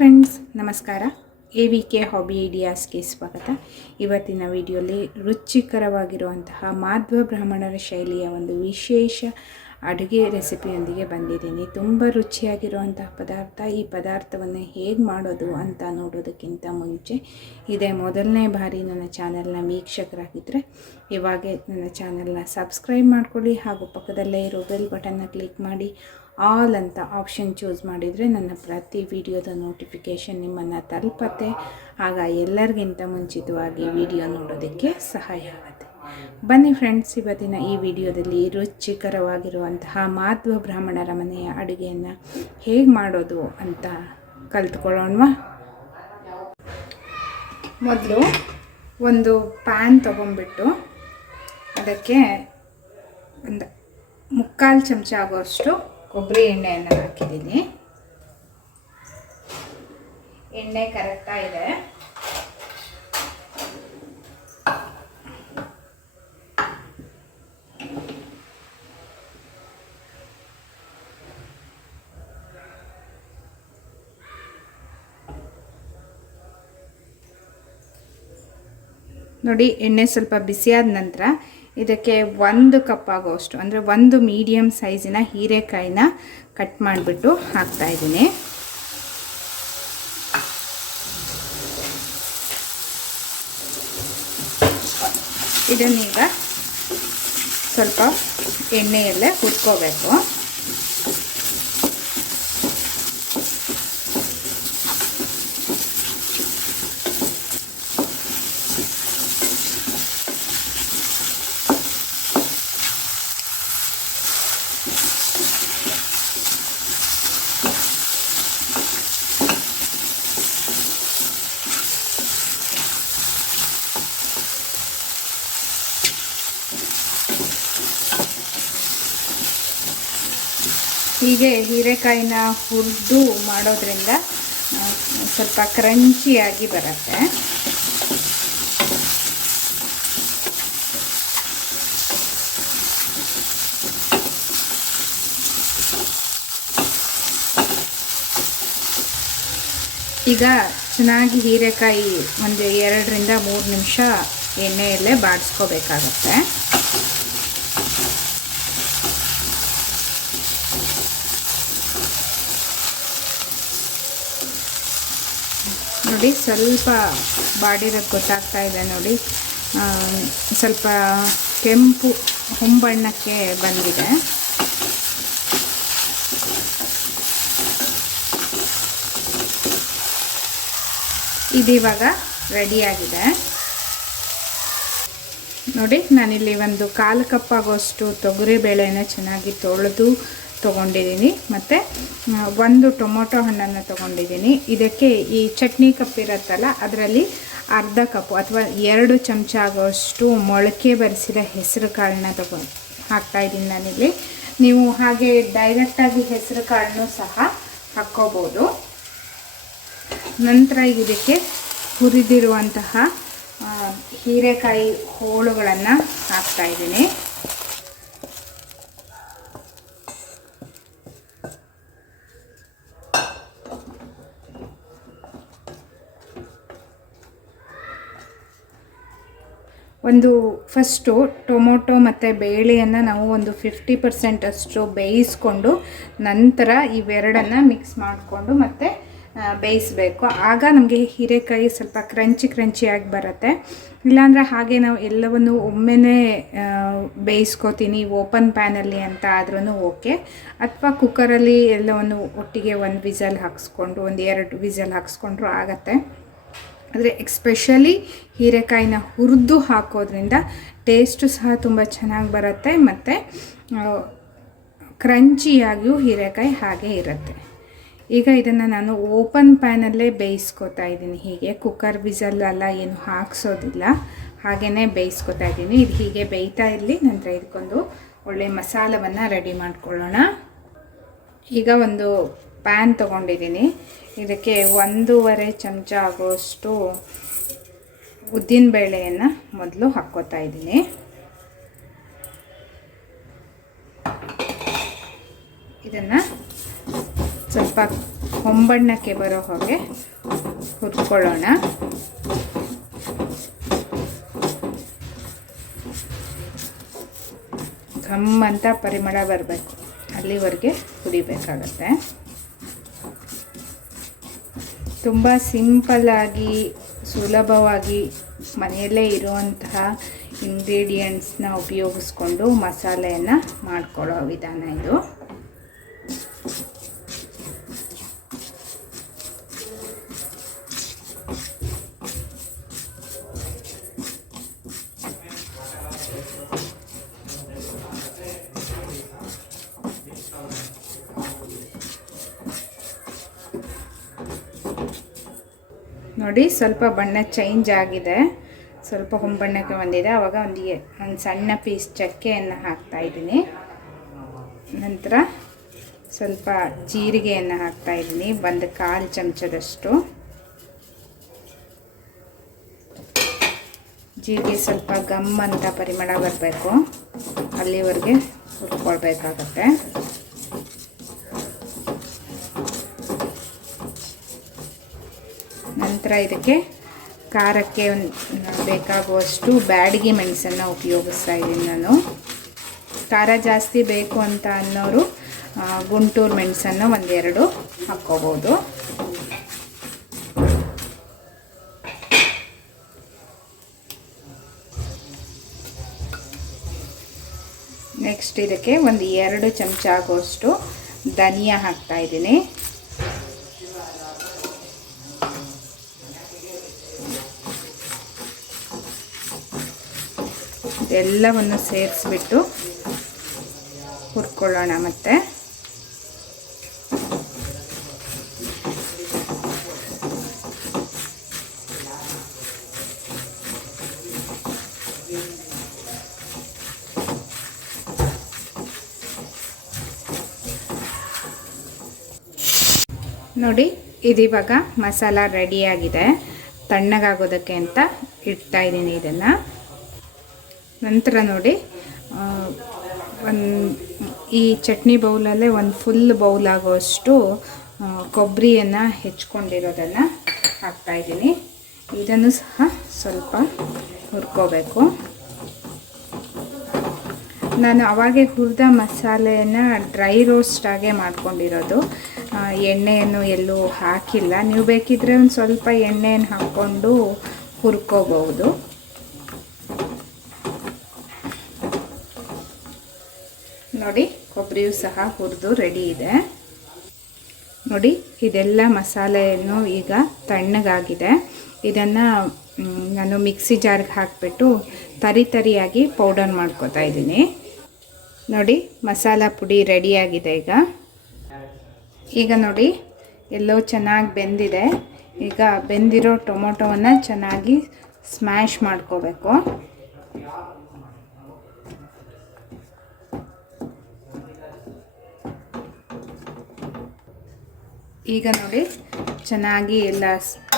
Friends ನಮಸ್ಕಾರ. A V K hobby ಐಡಿಯಾಸ್ಗೆ ಸ್ವಾಗತ. ಇವತ್ತಿನ ವಿಡಿಯೋಲಿ ರುಚಿಕರವಾಗಿರುವಂತಹ ಮಾಧ್ವ ಬ್ರಾಹ್ಮಣರ ಶೈಲಿಯ ಒಂದು ವಿಶೇಷ ಅಡುಗೆ ರೆಸಿಪಿಯೊಂದಿಗೆ ಬಂದಿದ್ದೀನಿ. ತುಂಬ ರುಚಿಯಾಗಿರುವಂತಹ ಪದಾರ್ಥ. ಈ ಪದಾರ್ಥವನ್ನು ಹೇಗೆ ಮಾಡೋದು ಅಂತ ನೋಡೋದಕ್ಕಿಂತ ಮುಂಚೆ ಇದೇ ಮೊದಲನೇ ಬಾರಿ ನನ್ನ ಚಾನಲ್ನ ವೀಕ್ಷಕರಾಗಿದ್ದರೆ ಇವಾಗೆ ನನ್ನ ಚಾನಲ್ನ ಸಬ್ಸ್ಕ್ರೈಬ್ ಮಾಡ್ಕೊಳ್ಳಿ ಹಾಗೂ ಪಕ್ಕದಲ್ಲೇ ಇರೋ ಬೆಲ್ ಬಟನ್ನ ಕ್ಲಿಕ್ ಮಾಡಿ. ಆಲ್ ಅಂತ ಆಪ್ಷನ್ ಚೂಸ್ ಮಾಡಿದರೆ ನನ್ನ ಪ್ರತಿ ವಿಡಿಯೋದ ನೋಟಿಫಿಕೇಷನ್ ನಿಮ್ಮನ್ನು ತಲುಪತ್ತೆ. ಆಗ ಎಲ್ಲರಿಗಿಂತ ಮುಂಚಿತವಾಗಿ ವಿಡಿಯೋ ನೋಡೋದಕ್ಕೆ ಸಹಾಯ ಆಗುತ್ತೆ. ಬನ್ನಿ ಫ್ರೆಂಡ್ಸ್ ಇವತ್ತಿನ ಈ ವಿಡಿಯೋದಲ್ಲಿ ರುಚಿಕರವಾಗಿರುವಂತಹ ಮಾಧ್ವ ಬ್ರಾಹ್ಮಣರ ಮನೆಯ ಅಡುಗೆಯನ್ನು ಹೇಗೆ ಮಾಡೋದು ಅಂತ ಕಲ್ತ್ಕೊಳ್ಳೋಣ ಮೊದಲು ಒಂದು ಪ್ಯಾನ್ ತೊಗೊಂಡ್ಬಿಟ್ಟು ಅದಕ್ಕೆ ಒಂದು ಮುಕ್ಕಾಲು ಚಮಚ ಆಗುವಷ್ಟು ಕೊಬ್ಬರಿ ಎಣ್ಣೆಯನ್ನು ಹಾಕಿದ್ದೀನಿ. ಎಣ್ಣೆ ಕರೆಕ್ಟಾಗಿದೆ ನೋಡಿ, ಎಣ್ಣೆ ಸ್ವಲ್ಪ ಬಿಸಿಯಾದ ನಂತರ ಇದಕ್ಕೆ ಒಂದು ಕಪ್ ಆಗೋಷ್ಟು ಅಂದರೆ ಒಂದು ಮೀಡಿಯಮ್ ಸೈಜಿನ ಹೀರೆಕಾಯಿನ ಕಟ್ ಮಾಡಿಬಿಟ್ಟು ಹಾಕ್ತಾಯಿದ್ದೀನಿ ಇದನ್ನೀಗ ಸ್ವಲ್ಪ ಎಣ್ಣೆಯಲ್ಲೇ ಹುರ್ಕೋಬೇಕು. ಹೀಗೆ ಹೀರೆಕಾಯಿನ ಹುರಿದು ಮಾಡೋದ್ರಿಂದ ಸ್ವಲ್ಪ ಕ್ರಂಚಿಯಾಗಿ ಬರುತ್ತೆ. ಈಗ ಚೆನ್ನಾಗಿ ಹೀರೆಕಾಯಿ ಒಂದು ಎರಡರಿಂದ ಮೂರು ನಿಮಿಷ ಎಣ್ಣೆಯಲ್ಲೇ ಬಾಡಿಸ್ಕೋಬೇಕಾಗತ್ತೆ. ನೋಡಿ ಸ್ವಲ್ಪ ಬಾಡಿರೋದು ಗೊತ್ತಾಗ್ತಾ ಇದೆ ನೋಡಿ. ಸ್ವಲ್ಪ ಕೆಂಪು ಹೊಂಬಣ್ಣಕ್ಕೆ ಬಂದಿದೆ. ಇದಿವಾಗ ರೆಡಿಯಾಗಿದೆ ನೋಡಿ, ನಾನಿಲ್ಲಿ ಒಂದು ಕಾಲು ಕಪ್ಪಾಗೋಷ್ಟು ತೊಗರಿ ಬೇಳೆನ ಚೆನ್ನಾಗಿ ತೊಳೆದು ತೊಗೊಂಡಿದ್ದೀನಿ. ಮತ್ತು ಒಂದು ಟೊಮೊಟೊ ಹಣ್ಣನ್ನು ತೊಗೊಂಡಿದ್ದೀನಿ. ಇದಕ್ಕೆ ಈ ಚಟ್ನಿ ಕಪ್ ಇರುತ್ತಲ್ಲ, ಅದರಲ್ಲಿ ಅರ್ಧ ಕಪ್ಪು ಅಥವಾ ಎರಡು ಚಮಚ ಆಗೋಷ್ಟು ಮೊಳಕೆ ಬರೆಸಿದ ಹೆಸರು ಕಾಳನ್ನ ಹಾಕ್ತಾ ಹಾಕ್ತಾಯಿದ್ದೀನಿ ನಾನಿಲ್ಲಿ. ನೀವು ಹಾಗೆ ಡೈರೆಕ್ಟಾಗಿ ಹೆಸರು ಕಾಳನ್ನು ಸಹ ಹಾಕ್ಕೋಬೋದು. ನಂತರ ಇದಕ್ಕೆ ಹುರಿದಿರುವಂತಹ ಹೀರೆಕಾಯಿ ಹೋಳುಗಳನ್ನು ಹಾಕ್ತಾಯಿದ್ದೀನಿ ಒಂದು ಫಸ್ಟು ಟೊಮೊಟೊ ಮತ್ತು ಬೇಳೆಯನ್ನು ನಾವು ಒಂದು ಫಿಫ್ಟಿ ಪರ್ಸೆಂಟ್ ಅಷ್ಟು ಬೇಯಿಸ್ಕೊಂಡು ನಂತರ ಇವೆರಡನ್ನು ಮಿಕ್ಸ್ ಮಾಡಿಕೊಂಡು ಮತ್ತು ಬೇಯಿಸಬೇಕು. ಆಗ ನಮಗೆ ಹೀರೆಕಾಯಿ ಸ್ವಲ್ಪ ಕ್ರಂಚಿ ಕ್ರಂಚಿಯಾಗಿ ಬರುತ್ತೆ. ಇಲ್ಲಾಂದರೆ ಹಾಗೆ ನಾವು ಎಲ್ಲವನ್ನು ಒಮ್ಮೆನೇ ಬೇಯಿಸ್ಕೋತೀನಿ ಓಪನ್ ಪ್ಯಾನಲ್ಲಿ ಅಂತ ಆದ್ರೂ ಓಕೆ ಅಥವಾ ಕುಕ್ಕರಲ್ಲಿ ಎಲ್ಲವನ್ನು ಒಟ್ಟಿಗೆ ಒಂದು ವಿಸಲ್ ಹಾಕ್ಸ್ಕೊಂಡು, ಒಂದು ಎರಡು ವಿಸಲ್ ಹಾಕ್ಸ್ಕೊಂಡ್ರು ಆಗತ್ತೆ. ಆದರೆ ಎಕ್ಸ್ಪೆಷಲಿ ಹೀರೆಕಾಯಿನ ಹುರಿದು ಹಾಕೋದ್ರಿಂದ ಟೇಸ್ಟು ಸಹ ತುಂಬ ಚೆನ್ನಾಗಿ ಬರುತ್ತೆ ಮತ್ತು ಕ್ರಂಚಿಯಾಗಿಯೂ ಹೀರೆಕಾಯಿ ಹಾಗೆ ಇರುತ್ತೆ. ಈಗ ಇದನ್ನು ನಾನು ಓಪನ್ ಪ್ಯಾನಲ್ಲೇ ಬೇಯಿಸ್ಕೊತಾ ಇದ್ದೀನಿ. ಹೀಗೆ ಕುಕ್ಕರ್ ಬಿಸಲ್ಲೆಲ್ಲ ಏನು ಹಾಕ್ಸೋದಿಲ್ಲ. ಹಾಗೆಯೇ ಬೇಯಿಸ್ಕೊತಾ ಇದ್ದೀನಿ. ಇದು ಹೀಗೆ ಬೇಯ್ತಾ ಇರಲಿ, ನಂತರ ಇದಕ್ಕೊಂದು ಒಳ್ಳೆ ಮಸಾಲವನ್ನು ರೆಡಿ ಮಾಡ್ಕೊಳ್ಳೋಣ. ಈಗ ಒಂದು ಪ್ಯಾನ್ ತೊಗೊಂಡಿದ್ದೀನಿ. ಇದಕ್ಕೆ ಒಂದೂವರೆ ಚಮಚ ಆಗೋವಷ್ಟು ಉದ್ದಿನ ಬೇಳೆಯನ್ನು ಮೊದಲು ಹಾಕ್ಕೋತಾ ಇದ್ದೀನಿ. ಇದನ್ನು ಸ್ವಲ್ಪ ಹೊಂಬಣ್ಣಕ್ಕೆ ಬರೋ ಹಾಗೆ ಹುರ್ಕೊಳ್ಳೋಣ. ಘಮ್ ಅಂತ ಪರಿಮಳ ಬರಬೇಕು. ಅಲ್ಲಿವರೆಗೆ ಹುರಿಬೇಕಾಗತ್ತೆ ತುಂಬ ಸಿಂಪಲ್ಲಾಗಿ ಸುಲಭವಾಗಿ ಮನೆಯಲ್ಲೇ ಇರುವಂತಹ ಇಂಗ್ರೀಡಿಯೆಂಟ್ಸ್ನ ಉಪಯೋಗಿಸ್ಕೊಂಡು ಮಸಾಲೆಯನ್ನು ಮಾಡ್ಕೊಳ್ಳೋ ವಿಧಾನ ಇದು. ನೋಡಿ, ಸ್ವಲ್ಪ ಬಣ್ಣ ಚೇಂಜ್ ಆಗಿದೆ. ಸ್ವಲ್ಪ ಹೊಂಬಣ್ಣಕ್ಕೆ ಬಂದಿದೆ. ಆವಾಗ ಒಂದು ಒಂದು ಸಣ್ಣ ಪೀಸ್ ಚಕ್ಕೆಯನ್ನು ಹಾಕ್ತಾ ಇದ್ದೀನಿ. ನಂತರ ಸ್ವಲ್ಪ ಜೀರಿಗೆಯನ್ನು ಹಾಕ್ತಾ ಇದ್ದೀನಿ. ಒಂದು ಕಾಲು ಚಮಚದಷ್ಟು. ಜೀರಿಗೆ ಸ್ವಲ್ಪ ಗಮ್ ಅಂತ ಪರಿಮಳ ಬರಬೇಕು. ಅಲ್ಲಿವರೆಗೆ ಹುರ್ಕೊಳ್ಬೇಕಾಗತ್ತೆ. ನಂತರ ಇದಕ್ಕೆ ಖಾರಕ್ಕೆ ಬೇಕಾಗುವಷ್ಟು ಬ್ಯಾಡಗಿ ಮೆಣಸನ್ನು ಉಪಯೋಗಿಸ್ತಾ ಇದ್ದೀನಿ ನಾನು. ಖಾರ ಜಾಸ್ತಿ ಬೇಕು ಅಂತ ಅನ್ನೋರು ಗುಂಟೂರು ಮೆಣಸನ್ನು ಒಂದೆರಡು ಹಾಕ್ಕೋಬೋದು. ನೆಕ್ಸ್ಟ್ ಇದಕ್ಕೆ ಒಂದು ಎರಡು ಚಮಚ ಆಗುವಷ್ಟು ಧನಿಯಾ ಹಾಕ್ತಾ ಇದ್ದೀನಿ. ಇದೆಲ್ಲವನ್ನು ಸೇರಿಸ್ಬಿಟ್ಟು ಹುರ್ಕೊಳ್ಳೋಣ ಮತ್ತೆ. ನೋಡಿ ಇದಿವಾಗ ಮಸಾಲ ರೆಡಿಯಾಗಿದೆ ತಣ್ಣಗಾಗೋದಕ್ಕೆ ಅಂತ ಇಡ್ತಾ ಇದ್ದೀನಿ ಇದನ್ನು. ನಂತರ ನೋಡಿ ಒಂದು ಈ ಚಟ್ನಿ ಬೌಲಲ್ಲೇ ಒಂದು ಫುಲ್ ಬೌಲ್ ಆಗುವಷ್ಟು ಆ, ಕೊಬ್ಬರಿಯನ್ನು ಹೆಚ್ಕೊಂಡಿರೋದನ್ನು ಹಾಕ್ತಾಯಿದ್ದೀನಿ ಇದನ್ನು ಸಹ ಸ್ವಲ್ಪ ಹುರ್ಕೋಬೇಕು. ನಾನು ಅವಾಗೆ ಹುರಿದ ಮಸಾಲೆಯನ್ನು ಡ್ರೈ ರೋಸ್ಟಾಗೆ ಮಾಡ್ಕೊಂಡಿರೋದು. ಎಣ್ಣೆಯನ್ನು ಎಲ್ಲೂ ಹಾಕಿಲ್ಲ. ನೀವು ಬೇಕಿದ್ರೆ ಒಂದು ಸ್ವಲ್ಪ ಎಣ್ಣೆಯನ್ನು ಹಾಕ್ಕೊಂಡು ಹುರ್ಕೋಬಹುದು. ನೋಡಿ ಕೊಬ್ಬರಿಯು ಸಹ ಹುರಿದು ರೆಡಿ ಇದೆ. ನೋಡಿ ಇದೆಲ್ಲ ಮಸಾಲೆಯನ್ನು ಈಗ ತಣ್ಣಗಾಗಿದೆ. ಇದನ್ನು ನಾನು ಮಿಕ್ಸಿ ಜಾರ್ಗೆ ಹಾಕಿಬಿಟ್ಟು ತರಿ ತರಿಯಾಗಿ ಪೌಡರ್ ಮಾಡ್ಕೋತಾ ಇದ್ದೀನಿ. ನೋಡಿ ಮಸಾಲ ಪುಡಿ ರೆಡಿಯಾಗಿದೆ ಈಗ. ಈಗ ನೋಡಿ ಎಲ್ಲೋ ಚೆನ್ನಾಗಿ ಬೆಂದಿದೆ. ಈಗ ಬೆಂದಿರೋ ಟೊಮೊಟೊವನ್ನು ಚೆನ್ನಾಗಿ ಸ್ಮ್ಯಾಶ್ ಮಾಡ್ಕೋಬೇಕು. ಈಗ ನೋಡಿ, ಚೆನ್ನಾಗಿ ಎಲ್ಲ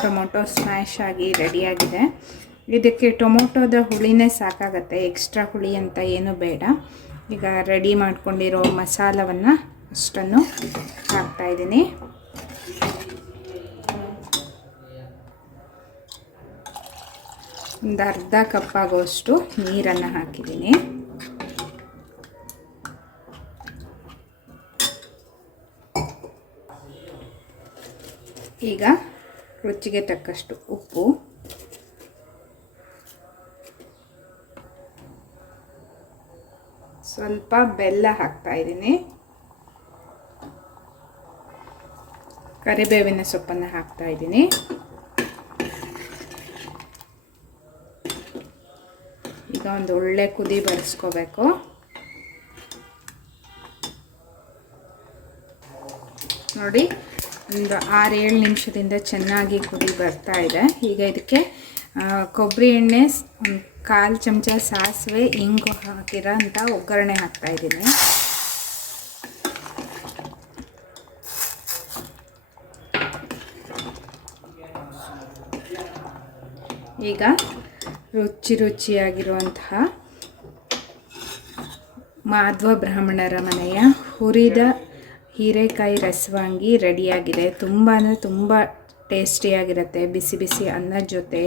ಟೊಮೊಟೊ ಸ್ಮ್ಯಾಶ್ ಆಗಿ ರೆಡಿಯಾಗಿದೆ. ಇದಕ್ಕೆ ಟೊಮೊಟೊದ ಹುಳಿನೇ ಸಾಕಾಗತ್ತೆ, ಎಕ್ಸ್ಟ್ರಾ ಹುಳಿ ಅಂತ ಏನು ಬೇಡ. ಈಗ ರೆಡಿ ಮಾಡ್ಕೊಂಡಿರೋ ಮಸಾಲವನ್ನು ಅಷ್ಟನ್ನು ಹಾಕ್ತಾಯಿದ್ದೀನಿ ಒಂದು ಅರ್ಧ ಕಪ್ ಆಗೋಷ್ಟು ನೀರನ್ನು ಹಾಕಿದ್ದೀನಿ. ಈಗ ರುಚಿಗೆ ತಕ್ಕಷ್ಟು ಉಪ್ಪು. ಸ್ವಲ್ಪ ಬೆಲ್ಲ ಹಾಕ್ತಾ ಇದ್ದೀನಿ. ಕರಿಬೇವಿನ ಸೊಪ್ಪನ್ನು ಹಾಕ್ತಾ ಇದ್ದೀನಿ. ಈಗ ಒಂದು ಒಳ್ಳೆ ಕುದಿ ಬರೆಸ್ಕೋಬೇಕು. ನೋಡಿ ಒಂದು ಆರು ಏಳು ನಿಮಿಷದಿಂದ ಚೆನ್ನಾಗಿ ಕುದಿ ಬರ್ತಾ ಇದೆ. ಈಗ ಇದಕ್ಕೆ ಕೊಬ್ಬರಿ ಎಣ್ಣೆ ಕಾಲು ಚಮಚ ಸಾಸಿವೆ ಇಂಗು ಹಾಕಿರೋ ಅಂತ ಒಗ್ಗರಣೆ ಹಾಕ್ತಾ ಇದ್ದೀನಿ. ಈಗ ರುಚಿ ರುಚಿಯಾಗಿರುವಂತಹ ಮಾಧ್ವ ಬ್ರಾಹ್ಮಣರ ಮನೆಯ ಹುರಿದ ಹೀರೆಕಾಯಿ ರಸವಾಂಗಿ ರೆಡಿಯಾಗಿದೆ. ತುಂಬ ಅಂದರೆ ತುಂಬ ಟೇಸ್ಟಿಯಾಗಿರುತ್ತೆ. ಬಿಸಿ ಬಿಸಿ ಅನ್ನದ ಜೊತೆ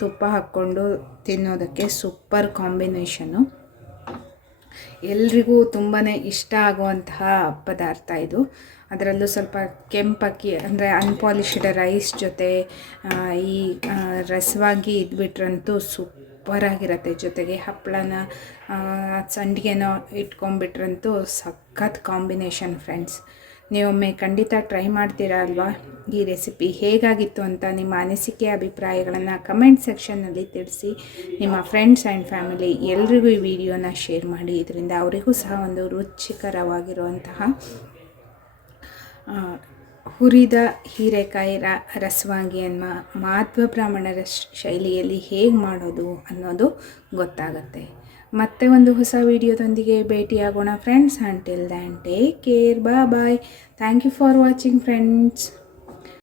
ತುಪ್ಪ ಹಾಕ್ಕೊಂಡು ತಿನ್ನೋದಕ್ಕೆ ಸೂಪರ್ ಕಾಂಬಿನೇಷನು. ಎಲ್ರಿಗೂ ತುಂಬಾ ಇಷ್ಟ ಆಗುವಂತಹ ಪದಾರ್ಥ ಇದು. ಅದರಲ್ಲೂ ಸ್ವಲ್ಪ ಕೆಂಪಕ್ಕಿ ಅಂದರೆ ಅನ್ಪಾಲಿಶ್ಡ್ ರೈಸ್ ಜೊತೆ ಈ ರಸವಾಗಿ ಇದ್ಬಿಟ್ರಂತೂ ಸೂಪರಾಗಿರುತ್ತೆ. ಜೊತೆಗೆ ಹಪ್ಪಳನ ಸಂಡಿಗೆನೋ ಇಟ್ಕೊಂಡ್ಬಿಟ್ರಂತೂ ಸಖತ್ ಕಾಂಬಿನೇಷನ್ ಫ್ರೆಂಡ್ಸ್. ನೀವೊಮ್ಮೆ ಖಂಡಿತ ಟ್ರೈ ಮಾಡ್ತೀರಾ ಅಲ್ವಾ? ಈ ರೆಸಿಪಿ ಹೇಗಾಗಿತ್ತು ಅಂತ ನಿಮ್ಮ ಅನಿಸಿಕೆ, ಅಭಿಪ್ರಾಯಗಳನ್ನು ಕಮೆಂಟ್ ಸೆಕ್ಷನ್ನಲ್ಲಿ ತಿಳಿಸಿ. ನಿಮ್ಮ ಫ್ರೆಂಡ್ಸ್ ಆ್ಯಂಡ್ ಫ್ಯಾಮಿಲಿ ಎಲ್ರಿಗೂ ಈ ವಿಡಿಯೋನ ಶೇರ್ ಮಾಡಿ. ಇದರಿಂದ ಅವರಿಗೂ ಸಹ ಒಂದು ರುಚಿಕರವಾಗಿರುವಂತಹ ಹುರಿದ ಹೀರೆಕಾಯಿ ರ, ರಸವಾಂಗಿಯನ್ನು ಮಾಧ್ವ ಬ್ರಾಹ್ಮಣರ ಶೈಲಿಯಲ್ಲಿ ಹೇಗೆ ಮಾಡೋದು ಅನ್ನೋದು ಗೊತ್ತಾಗುತ್ತೆ. ಮತ್ತೆ ಒಂದು ಹೊಸ ವಿಡಿಯೋದೊಂದಿಗೆ ಭೇಟಿಯಾಗೋಣ friends until then take care ಬಾ bye thank you for watching friends